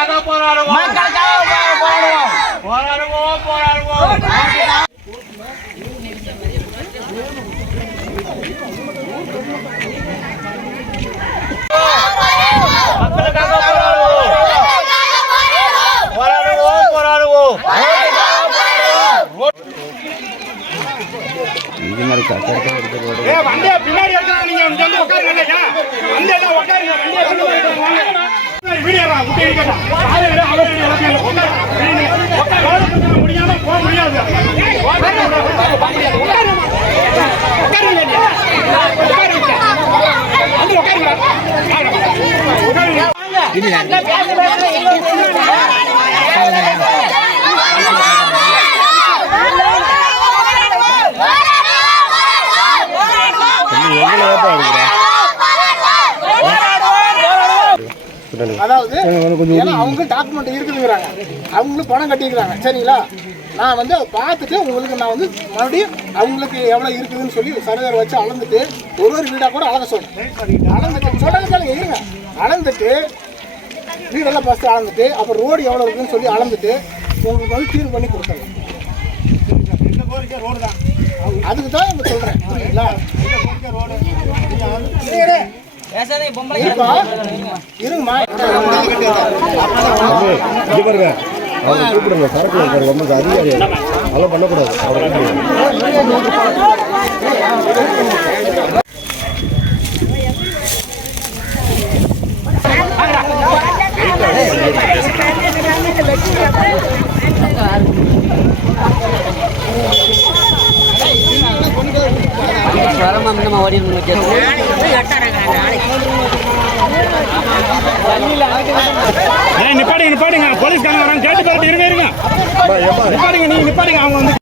மக்களுக்காக போராடுவோம். போராடுவோம். மக்களுக்காக போராடுவோம். இது மாதிரி பின்னாடி முடியாம போக முடியாது. அதாவது அவங்க டாக்குமெண்ட் இருக்குதுங்கிறாங்க, அவங்களும் பணம் கட்டிக்கிறாங்க. சரிங்களா, நான் வந்து அதை பார்த்துட்டு உங்களுக்கு நான் வந்து மறுபடியும் அவங்களுக்கு எவ்வளோ இருக்குதுன்னு சொல்லி சர்வேர் வச்சு அளந்துட்டு ஒரு வீடாக கூட அளக்க சொல்கிறேன். அளந்துட்டு சொல்லுங்க இருங்க, அளந்துட்டு வீடெல்லாம் ஃபஸ்ட்டு அளந்துட்டு அப்புறம் ரோடு எவ்வளோ இருக்குதுன்னு சொல்லி அளந்துட்டு உங்களுக்கு வந்து தீர்வு பண்ணி கொடுத்துருங்க. ரோடு தான் அதுக்கு தான் இப்போ சொல்கிறேன். புரியுங்களா? இருங்கம்மா, கூப்பிடுங்க. சரக்கு ரொம்ப அதிகாரி அதெல்லாம் பண்ணக்கூடாது. நிப்பாடுங்க போலீஸ்காரங்க வராங்க, கேட்டு பார்த்து இருங்க. நிப்பாடுங்க, நீங்க நிப்பாடுங்க. அவங்க வந்து